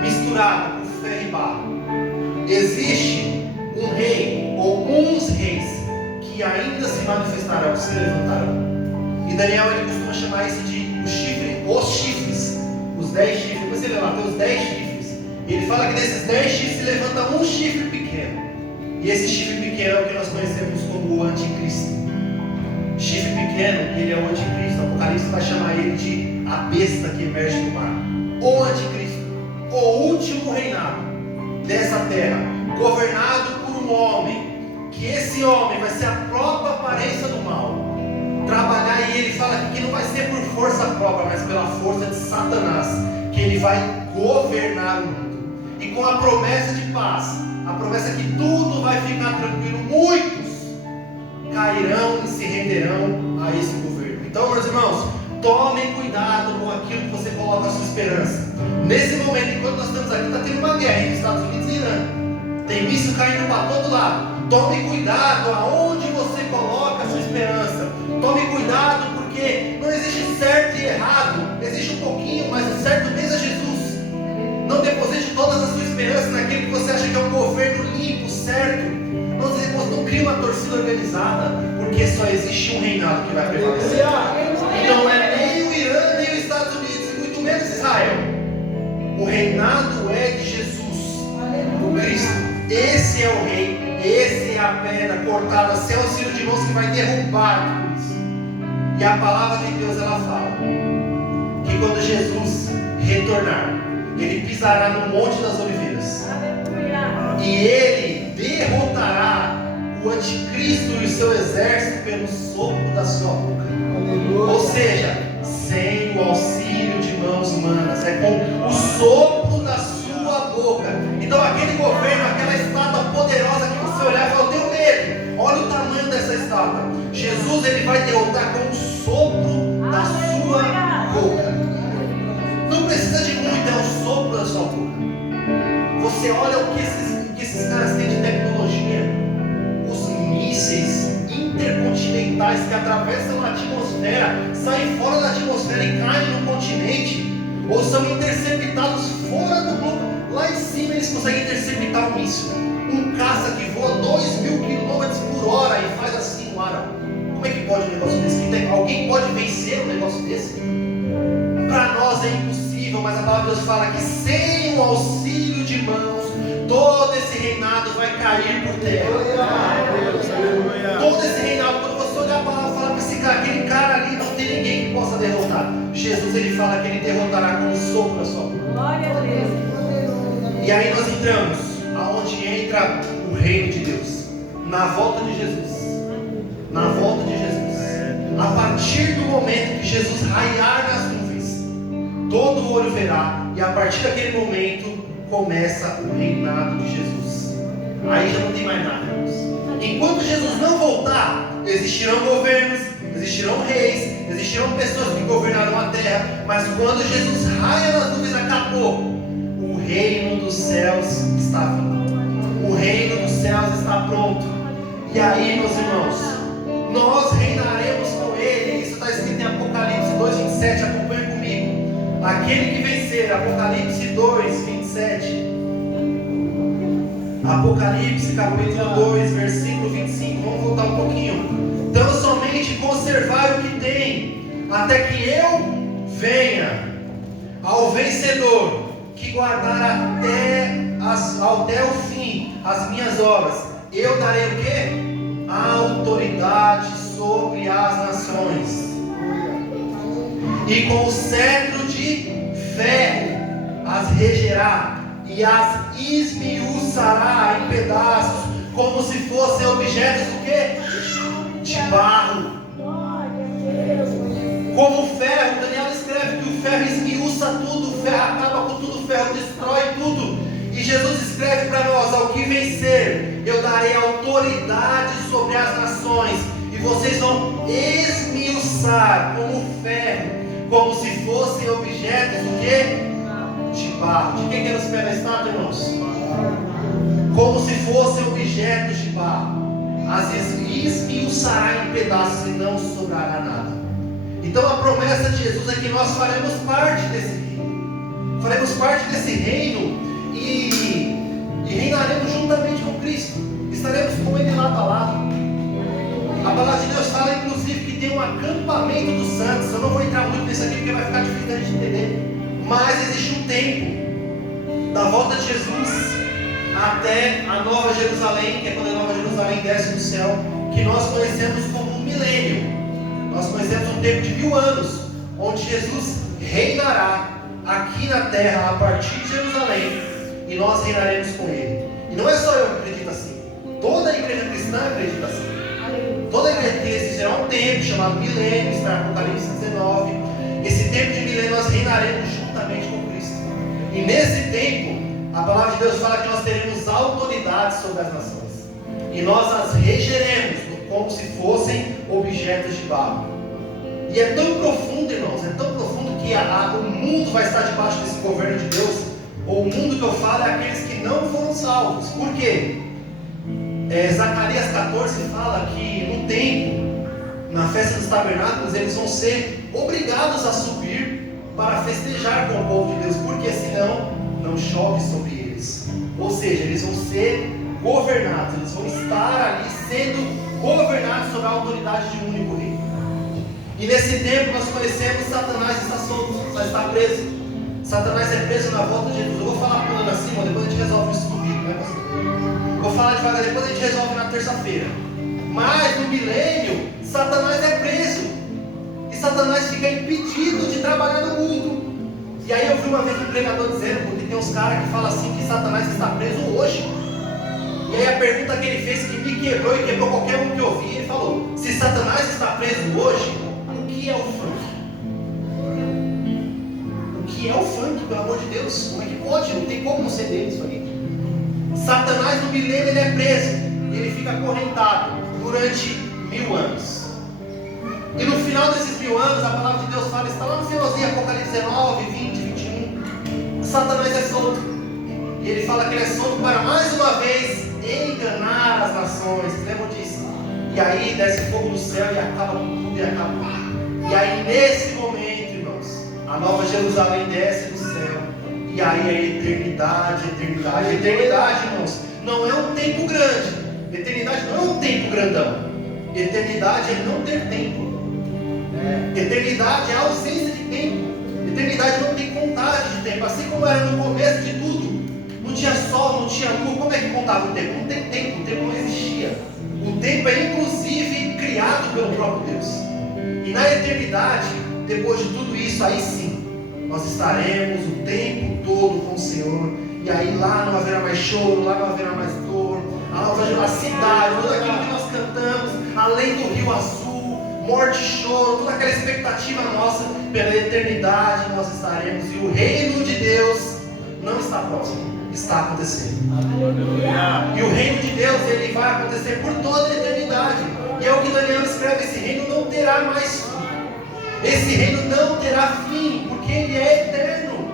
misturado com ferro e barro. Existe um rei ou uns reis que ainda se manifestarão, se levantarão. E Daniel, ele costuma chamar isso de os chifres, os 10 chifres. Depois você lê lá, tem os 10 chifres. E ele fala que desses 10 chifres se levanta um chifre pequeno. E esse chifre pequeno é o que nós conhecemos como o anticristo. Chifre pequeno, ele é o anticristo. O Apocalipse vai chamar ele de a besta que emerge do mar. O anticristo, o último reinado dessa terra, governado por um homem, que esse homem vai ser a própria aparência do mal. Trabalhar, e ele fala que não vai ser por força própria, mas pela força de Satanás, que ele vai governar o mundo. E com a promessa de paz, a promessa que tudo vai ficar tranquilo, muitos cairão e se renderão a esse governo. Então, meus irmãos, tomem cuidado com aquilo que você coloca a sua esperança. Nesse momento, enquanto nós estamos aqui, está tendo uma guerra entre Estados Unidos e Irã. Tem míssil caindo para todo lado. Tome cuidado aonde você coloca a sua esperança. Tome cuidado, porque não existe certo e errado. Existe um pouquinho, mas o certo mesmo é Jesus. Não deposite todas as suas esperanças naquilo que você acha que é um governo limpo, certo. Não crie uma torcida organizada, porque só existe um reinado que vai prevalecer. Então não é nem o Irã, nem os Estados Unidos, e muito menos Israel. O reinado é de Jesus, o Cristo. Esse é o rei, esse é a pedra cortada sem auxílio de mãos que vai derrubar tudo isso. E a palavra de Deus, ela fala que quando Jesus retornar, ele pisará no Monte das Oliveiras. E ele derrotará o anticristo e o seu exército pelo sopro da sua boca. Ou seja, sem o auxílio de mãos humanas, é com o sopro da sua boca. Então aquele governo, aquela estátua poderosa que você olhar e falar: eu tenho medo, olha o tamanho dessa estátua. Jesus, ele vai derrotar com o sopro da sua boca. Não precisa de muito, é o sopro da sua boca. Você olha o que esses caras têm de tecnologia, os mísseis intercontinentais que atravessam a atmosfera, saem fora da atmosfera e caem no continente, ou são interceptados fora do globo. Lá em cima eles conseguem interceptar um míssil, um caça que voa 2.000 km/h e faz assim no ar. Como é que pode um negócio desse? Alguém pode vencer um negócio desse? Para nós é impossível, mas a palavra de Deus fala que sem o auxílio de mãos, todo esse reinado vai cair por terra. Todo esse reinado, ele fala que ele derrotará com um sopro a sua boca. Glória a Deus. E aí nós entramos aonde entra o reino de Deus, na volta de Jesus. Na volta de Jesus. A partir do momento que Jesus raiar nas nuvens, todo olho verá, e a partir daquele momento começa o reinado de Jesus. Aí já não tem mais nada, irmãos. Enquanto Jesus não voltar, existirão governos, existirão reis, existirão pessoas que governarão a terra, mas quando Jesus raia nas nuvens, acabou. O reino dos céus está vindo. O reino dos céus está pronto. E aí, meus irmãos, nós reinaremos com Ele. Isso está escrito em Apocalipse 2:27. Acompanhe comigo. Aquele que vencer, Apocalipse 2:27. Apocalipse capítulo 2, versículo 25. Vamos voltar um pouquinho. Então somente conservai o que tem, até que eu venha. Ao vencedor que guardar até o fim as minhas obras, eu darei o quê? Autoridade sobre as nações, e com o cetro de ferro as regerá e as esmiuçará em pedaços, como se fossem objetos do quê? De barro. Como o ferro, Daniel escreve que o ferro esmiuça tudo, o ferro acaba com tudo, o ferro destrói tudo. E Jesus escreve para nós: ao que vencer, eu darei autoridade sobre as nações, e vocês vão esmiuçar como ferro, como se fossem objetos do quê? De barro. De quem que era os pés da estátua, irmãos? Como se fossem objetos de barro. As esmiuçará em pedaços e não sobrará nada. Então a promessa de Jesus é que nós faremos parte desse reino. Faremos parte desse reino e reinaremos juntamente com Cristo. Estaremos com Ele lado a lado. A palavra de Deus fala inclusive que tem um acampamento dos santos. Eu não vou entrar muito nisso aqui porque vai ficar difícil da gente entender. Mas existe um tempo da volta de Jesus até a Nova Jerusalém, que é quando a Nova Jerusalém desce do céu, que nós conhecemos como um milênio. Nós conhecemos um tempo de 1000 anos, onde Jesus reinará aqui na terra a partir de Jerusalém, e nós reinaremos com Ele. E não é só eu que acredito assim, toda a igreja cristã acredita assim. Toda a igreja cristã existirá um tempo chamado milênio, está em Apocalipse 19. Esse tempo de milênio nós reinaremos juntamente com Cristo. E nesse tempo, a palavra de Deus fala que nós teremos autoridade sobre as nações, e nós as regeremos como se fossem objetos de barro. E é tão profundo, irmãos, é tão profundo que o mundo vai estar debaixo desse governo de Deus. Ou o mundo que eu falo é aqueles que não foram salvos. Por quê? Zacarias 14 fala que no templo, na festa dos tabernáculos, eles vão ser obrigados a subir para festejar com o povo de Deus, porque senão não chove sobre eles. Ou seja, eles vão ser governados, eles vão estar ali sendo governados sob a autoridade de um único rei. E nesse tempo nós conhecemos Satanás está solto, está preso. Satanás é preso na volta de Jesus. Eu vou falar pulando assim, depois a gente resolve isso comigo, né, pastor? Vou falar devagar, depois a gente resolve na terça-feira. Mas no milênio, Satanás é preso. E Satanás fica impedido de trabalhar no mundo. E aí eu vi uma vez um pregador dizendo, porque tem uns caras que falam assim, que Satanás está preso hoje. E aí a pergunta que ele fez, que me quebrou e quebrou qualquer um que ouvi, ele falou: se Satanás está preso hoje, o que é o funk? O que é o funk, pelo amor de Deus? Como é que pode? Não tem como não ser dele isso aqui. Satanás no milênio ele é preso, e ele fica acorrentado durante 1000 anos. E no final desses 1000 anos, a palavra de Deus fala, está lá no finalzinho, Apocalipse 19, 20, 21, Satanás é solto. E ele fala que ele é solto para mais uma vez enganar as nações. Lembram disso? E aí desce fogo do céu e acaba com tudo e acaba. E aí nesse momento, irmãos, a Nova Jerusalém desce do céu. E aí a eternidade, eternidade. Eternidade, irmãos, não é um tempo grande. Eternidade não é um tempo grandão. Eternidade é não ter tempo. Eternidade é a ausência de tempo. Eternidade não tem contagem de tempo. Assim como era no começo de tudo, não tinha sol, não tinha lua, como é que contava o tempo? Não tem tempo, o tempo não existia. O tempo é inclusive criado pelo próprio Deus. E na eternidade, depois de tudo isso, aí sim, nós estaremos o tempo todo com o Senhor. E aí lá não haverá mais choro, lá não haverá mais dor. A cidade, tudo aquilo que nós cantamos, além do rio azul, morte e choro, toda aquela expectativa nossa pela eternidade, nós estaremos. E o reino de Deus não está próximo, está acontecendo. E o reino de Deus, ele vai acontecer por toda a eternidade. E é o que Daniel escreve: esse reino não terá mais fim. Esse reino não terá fim, porque ele é eterno.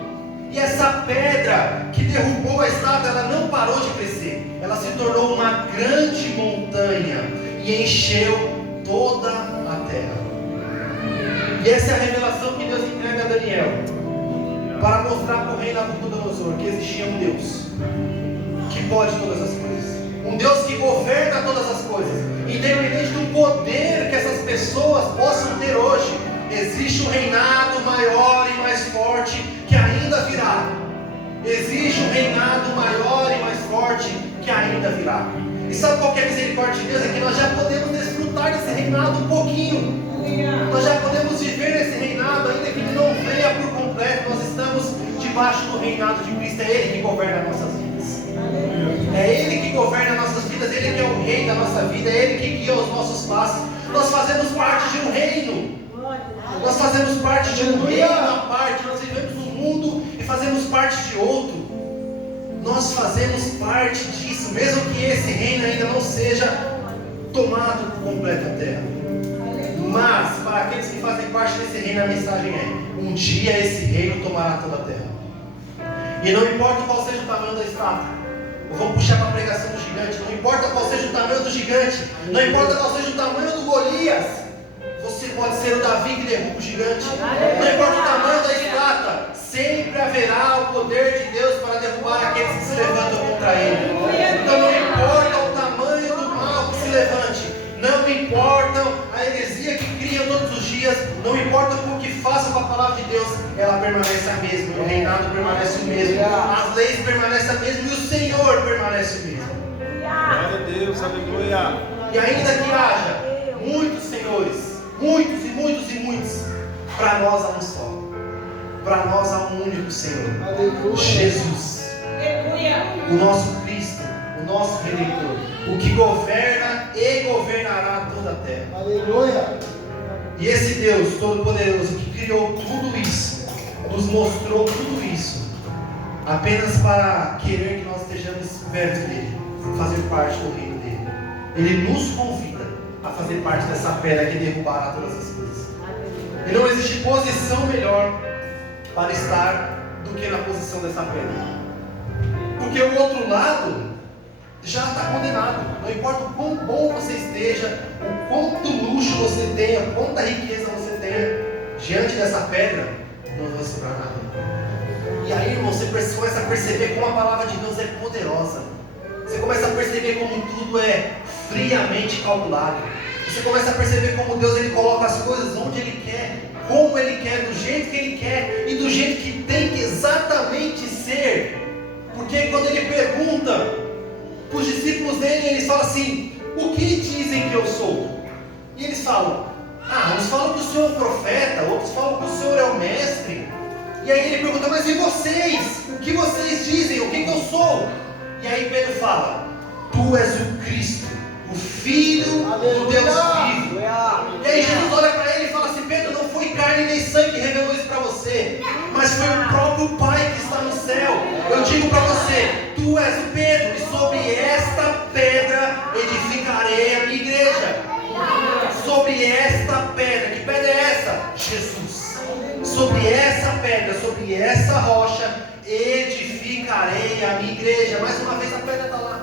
E essa pedra que derrubou a estátua, ela não parou de crescer. Ela se tornou uma grande montanha e encheu toda a terra. E essa é a revelação que Deus entrega a Daniel, para mostrar para o rei Nabucodonosor que existia um Deus que pode todas as coisas, um Deus que governa todas as coisas, independente do poder que essas pessoas possam ter hoje. Existe um reinado maior e mais forte que ainda virá. Existe um reinado maior e mais forte que ainda virá. E sabe qual que é a misericórdia de Deus? É que nós já podemos desfrutar desse reinado um pouquinho. Nós já podemos viver nesse reinado, ainda que ele não venha por completo. Nós estamos debaixo do reinado de Cristo. É Ele que governa nossas vidas. É Ele que governa nossas vidas. Ele que é o rei da nossa vida. É Ele que guia os nossos passos. Nós fazemos parte de um reino. Nós fazemos parte de um reino à parte. Nós vivemos um mundo e fazemos parte de outro. Nós fazemos parte disso, mesmo que esse reino ainda não seja tomado por completo a terra. Mas, para aqueles que fazem parte desse reino, a mensagem é: um dia esse reino tomará toda a terra. E não importa qual seja o tamanho da estátua. Vamos puxar para a pregação do gigante. Não importa qual seja o tamanho do gigante. Não importa qual seja o tamanho do Golias. Você pode ser o Davi que derruba o gigante. Não importa o tamanho da estátua, sempre haverá o poder de Deus para derrubar aqueles que se levantam contra ele. Então não importa o tamanho do mal que se levante, não importa a heresia que criam todos os dias, não importa o que façam com a palavra de Deus, ela permanece a mesma, o reinado permanece o mesmo, as leis permanecem a mesma e o Senhor permanece o mesmo. Glória a Deus, aleluia. E ainda que haja muitos senhores, muitos e muitos e muitos, para nós há um só. Para nós há um único Senhor. Aleluia. Jesus. Aleluia. O nosso Cristo, o nosso Redentor, o que governa e governará toda a terra. Aleluia. E esse Deus Todo-Poderoso que criou tudo isso, nos mostrou tudo isso, apenas para querer que nós estejamos perto dele, fazer parte do reino dele. Ele nos convida a fazer parte dessa pedra que derrubará todas as coisas. E não existe posição melhor para estar do que na posição dessa pedra. Porque o outro lado já está condenado. Não importa o quão bom você esteja, o quanto luxo você tenha, quanta riqueza você tenha, diante dessa pedra, não vai sobrar nada. E aí, irmão, você começa a perceber como a palavra de Deus é poderosa. Você começa a perceber como tudo é friamente calculado. Você começa a perceber como Deus ele coloca as coisas onde Ele quer, como Ele quer, do jeito que Ele quer e do jeito que tem que exatamente ser. Porque quando Ele pergunta para os discípulos dele, eles falam assim: o que dizem que eu sou? E eles falam: uns falam que o Senhor é o profeta, outros falam que o Senhor é o mestre. E aí ele pergunta: mas e vocês? O que vocês dizem? O que eu sou? E aí Pedro fala: tu és o Cristo, o Filho do Deus vivo. E aí Jesus olha para ele e fala assim: Pedro, não foi carne nem sangue que revelou isso para você, mas foi o próprio Pai que está no céu. Eu digo para você: tu és o Pedro, e sobre esta pedra edificarei a minha igreja. Sobre esta pedra, que pedra é essa? Jesus. Sobre essa pedra, sobre essa rocha, edificarei a minha igreja. Mais uma vez a pedra está lá.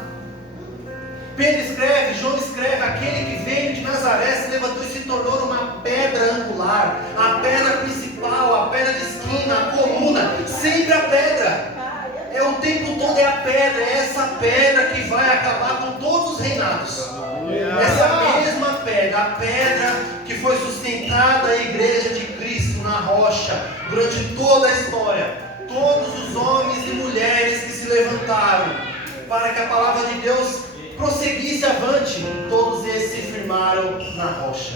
Pedro escreve, João escreve: aquele que veio de Nazaré se levantou e se tornou uma pedra angular, a pedra principal, a pedra de esquina, a coluna, sempre a pedra. É o tempo todo é a pedra, é essa pedra que vai acabar com todos os reinados. Essa mesma pedra, a pedra que foi sustentada a igreja de Cristo na rocha durante toda a história. Todos os homens e mulheres que se levantaram para que a palavra de Deus prosseguisse avante, todos eles se firmaram na rocha.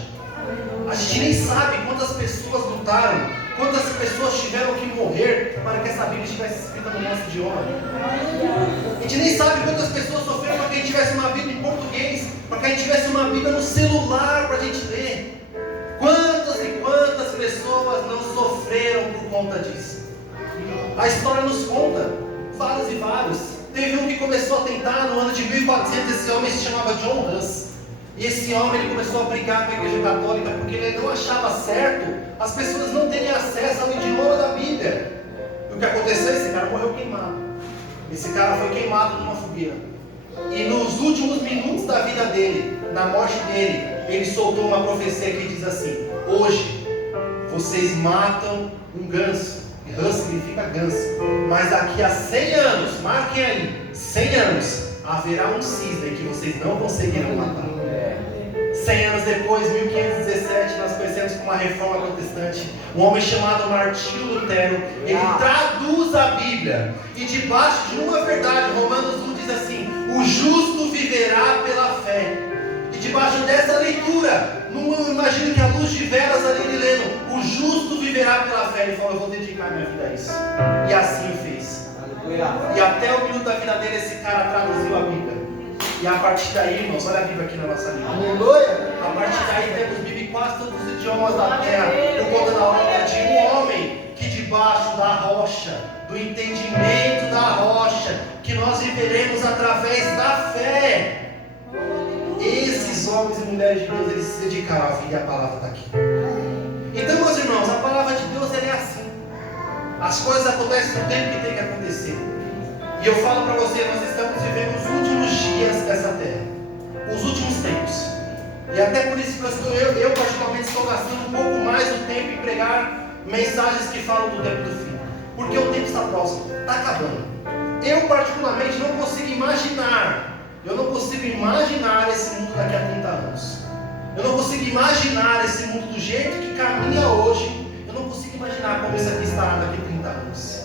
A gente nem sabe quantas pessoas lutaram, Quantas pessoas tiveram que morrer para que essa Bíblia estivesse escrita no nosso idioma? A gente nem sabe quantas pessoas sofreram para que a gente tivesse uma Bíblia em português, para que a gente tivesse uma Bíblia no celular para a gente ler. Quantas e quantas pessoas não sofreram por conta disso? A história nos conta, vários e vários. Teve um que começou a tentar no ano de 1400, esse homem se chamava John Huss. E esse homem ele começou a brigar com a Igreja Católica porque ele não achava certo as pessoas não terem acesso ao idioma da Bíblia. E o que aconteceu? Esse cara morreu queimado. Esse cara foi queimado numa fogueira. E nos últimos minutos da vida dele, na morte dele, ele soltou uma profecia que diz assim: hoje vocês matam um ganso. E Huss significa ganso. Mas daqui a 100 anos, marquem aí, 100 anos, haverá um cisne que vocês não conseguirão matar. 100 anos depois, 1517, nós conhecemos como a Reforma Protestante. Um homem chamado Martinho Lutero, ele traduz a Bíblia. E debaixo de uma verdade, Romanos 1 diz assim: o justo viverá pela fé. E debaixo dessa leitura, não imagino que a luz de velas ali ele lendo, o justo viverá pela fé. Ele falou: eu vou dedicar minha vida a isso. E assim o fez. E até o minuto da vida dele, esse cara traduziu a Bíblia. E a partir daí, irmãos, olha a Bíblia aqui na nossa língua. Aleluia! A partir daí temos Bíblia em quase todos os idiomas da terra, por conta da obra de um homem que debaixo da rocha, do entendimento da rocha, que nós viveremos através da fé. Esses homens e mulheres de Deus, eles se dedicaram à vida e a palavra está aqui. Então, meus irmãos, a palavra de Deus ela é assim. As coisas acontecem no tempo que tem que acontecer. E eu falo para você, nós estamos vivendo os últimos dias dessa terra, os últimos tempos. E até por isso que eu particularmente estou gastando um pouco mais do tempo em pregar mensagens que falam do tempo do fim. Porque o tempo está próximo, está acabando. Eu particularmente não consigo imaginar esse mundo daqui a 30 anos. Eu não consigo imaginar esse mundo do jeito que caminha hoje. Eu não consigo imaginar como isso aqui estará daqui a 30 anos.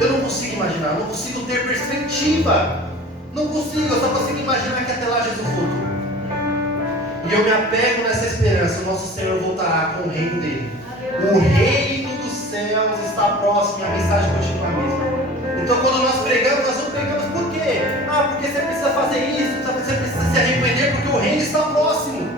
Eu não consigo imaginar, eu não consigo ter perspectiva. Não consigo, eu só consigo imaginar que até lá Jesus voltou. E eu me apego nessa esperança, o nosso Senhor voltará com o reino dele. O reino dos céus está próximo e a mensagem continua a mesma. Então quando nós pregamos, nós não pregamos por quê? Porque você precisa fazer isso, você precisa se arrepender porque o reino está próximo.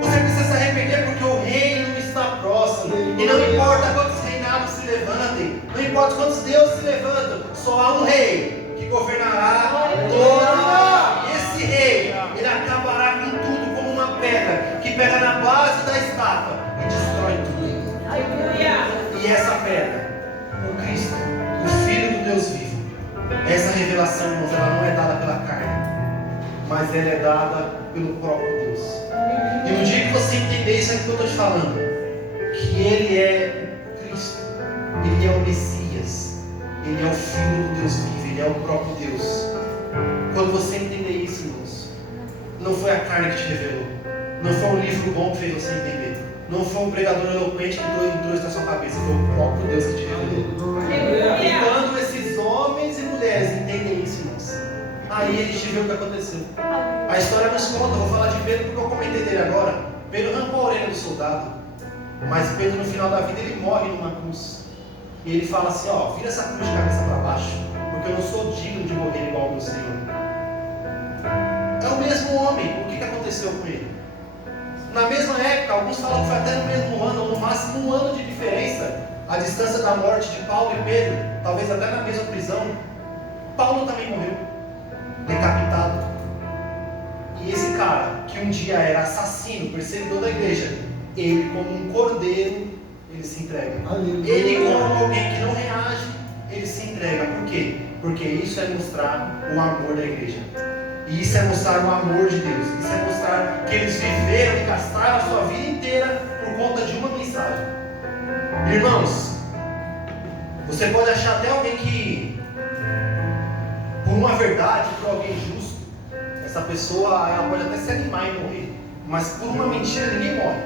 Você precisa se arrepender porque o reino está próximo. E não importa quantos reinados se levantem, não importa quantos deuses se levantam, só há um rei que governará toda. E esse rei, ele acabará com tudo como uma pedra que pega na base da estátua e destrói tudo. E essa pedra, o Cristo, o Filho do Deus vivo, essa revelação, irmãos, ela não é dada pela carne, mas ela é dada pelo próprio Deus. E no dia que você entender isso aqui que eu estou te falando, que Ele é Cristo, Ele é o Messias, Ele é o Filho do Deus vivo, Ele é o próprio Deus. Quando você entender isso, irmãos, não foi a carne que te revelou, não foi um livro bom que fez você entender, não foi um pregador eloquente que trouxe na sua cabeça, foi o próprio Deus que te revelou. E quando esses homens e mulheres entendem isso, irmãos, aí a gente vê o que aconteceu. A história nos conta, eu vou falar de Pedro porque eu comentei dele agora. Pedro arrancou a orelha do soldado, mas Pedro no final da vida ele morre numa cruz. E ele fala assim: vira essa cruz de cabeça para baixo, porque eu não sou digno de morrer igual ao meu Senhor. É o mesmo homem. O que aconteceu com ele? Na mesma época, alguns falam que foi até no mesmo ano, ou no máximo um ano de diferença, a distância da morte de Paulo e Pedro, talvez até na mesma prisão. Paulo também morreu, decapitado. E esse cara, que um dia era assassino, perseguidor da igreja, ele como um cordeiro, ele se entrega. Aleluia. Ele como alguém que não reage, ele se entrega. Por quê? Porque isso é mostrar o amor da igreja. E isso é mostrar o amor de Deus. Isso é mostrar que eles viveram e gastaram a sua vida inteira por conta de uma mensagem. Irmãos, você pode achar até alguém que, por uma verdade, por alguém justo, essa pessoa ela pode até se animar e morrer. Mas por uma mentira ninguém morre.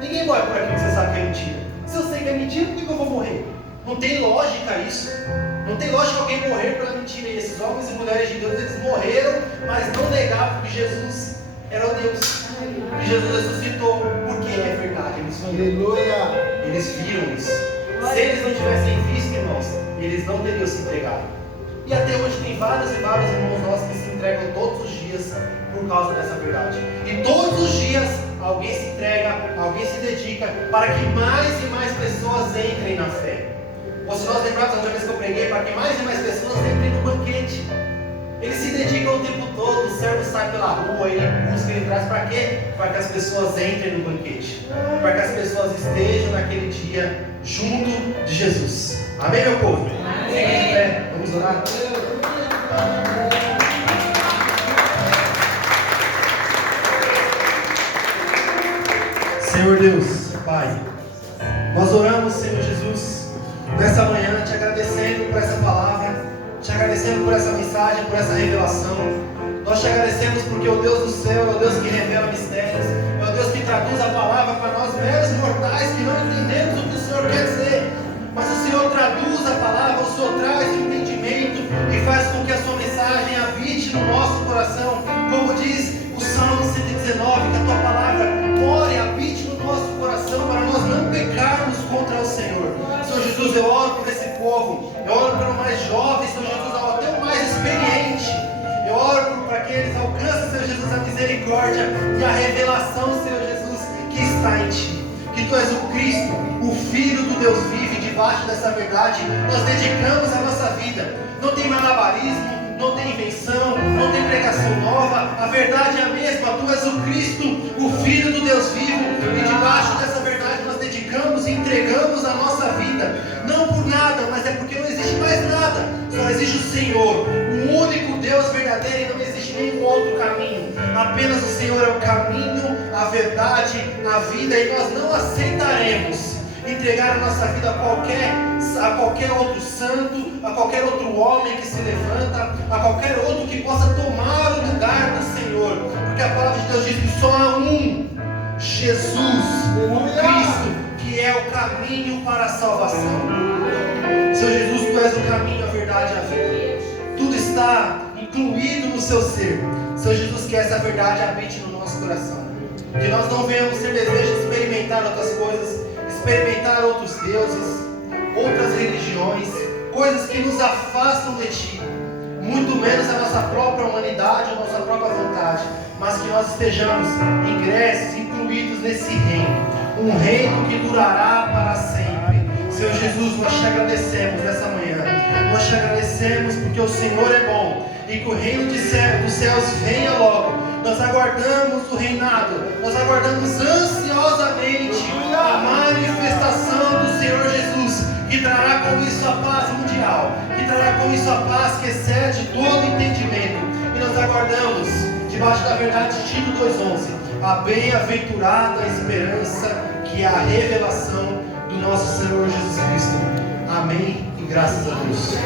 Ninguém morre por aquilo que você sabe que é mentira. Se eu sei que é mentira, por que eu vou morrer? Não tem lógica isso. Não tem lógica alguém morrer pela mentira. E esses homens e mulheres de Deus, eles morreram, mas não negavam que Jesus era o Deus. E Jesus ressuscitou, porque é verdade. Eles viram isso. Se eles não tivessem visto, irmãos, eles não teriam se entregado. E até hoje tem vários e vários irmãos nossos que se entregam todos os dias por causa dessa verdade. E todos os dias alguém se entrega, alguém se dedica para que mais e mais pessoas entrem na fé. Ou se nós lembrarmos da última vez que eu preguei, para que mais e mais pessoas entrem no banquete. Eles se dedicam o tempo todo, o servo sai pela rua, ele busca, ele traz para quê? Para que as pessoas entrem no banquete. Para que as pessoas estejam naquele dia junto de Jesus. Amém, meu povo? Fiquem de pé, vamos orar. Senhor Deus, Pai, nós oramos, Senhor Jesus, nessa manhã, te agradecendo por essa palavra, te agradecendo por essa mensagem, por essa revelação. Nós te agradecemos porque o Deus do céu é o Deus que revela mistérios, é o Deus que traduz a palavra para nós meros mortais que não entendemos o que o Senhor quer dizer. Mas o Senhor traduz a palavra, o Senhor traz o entendimento e faz com que a sua mensagem habite no nosso coração. Como diz o Salmo 119, que a tua palavra more, habite no nosso coração para nós não pecarmos contra o Senhor. Senhor Jesus, eu oro por esse povo, eu oro pelo mais jovem, Senhor Jesus, até o mais experiente. Eu oro para que eles alcancem, Senhor Jesus, a misericórdia e a revelação, Senhor Jesus, que está em Ti. Que Tu és o Cristo, o Filho do Deus vivo, e debaixo dessa verdade nós dedicamos a nossa vida. Não tem malabarismo, não tem invenção, não tem pregação nova, a verdade é a mesma. Tu és o Cristo, o Filho do Deus vivo, e debaixo dessa verdade nós dedicamos e entregamos a nossa vida, não por nada, mas é porque não existe mais nada, só existe o Senhor, o único Deus verdadeiro, e não existe nenhum outro caminho. Apenas o Senhor é o caminho, a verdade, a vida, e nós não aceitaremos entregar a nossa vida a qualquer outro santo, a qualquer outro homem que se levanta, a qualquer outro que possa tomar o lugar do Senhor, porque a palavra de Deus diz que só há um Jesus, o Cristo, que é o caminho para a salvação. Senhor Jesus, Tu és o caminho, a verdade e a vida. Tudo está incluído no Seu ser. Senhor Jesus, que essa verdade habite no nosso coração, que nós não venhamos ter desejo de experimentar outras coisas, experimentar outros deuses, outras religiões, coisas que nos afastam de Ti, muito menos a nossa própria humanidade, a nossa própria vontade, mas que nós estejamos ingressos, incluídos nesse reino, um reino que durará para sempre. Senhor Jesus, nós te agradecemos nessa manhã, nós te agradecemos porque o Senhor é bom e que o reino dos céus venha logo. Nós aguardamos o reinado, nós aguardamos ansiosamente a manifestação do Senhor Jesus, que trará com isso a paz mundial, que trará com isso a paz que excede todo entendimento. E nós aguardamos, debaixo da verdade de Tito 2,11, a bem-aventurada esperança, que é a revelação do nosso Senhor Jesus Cristo. Amém e graças a Deus.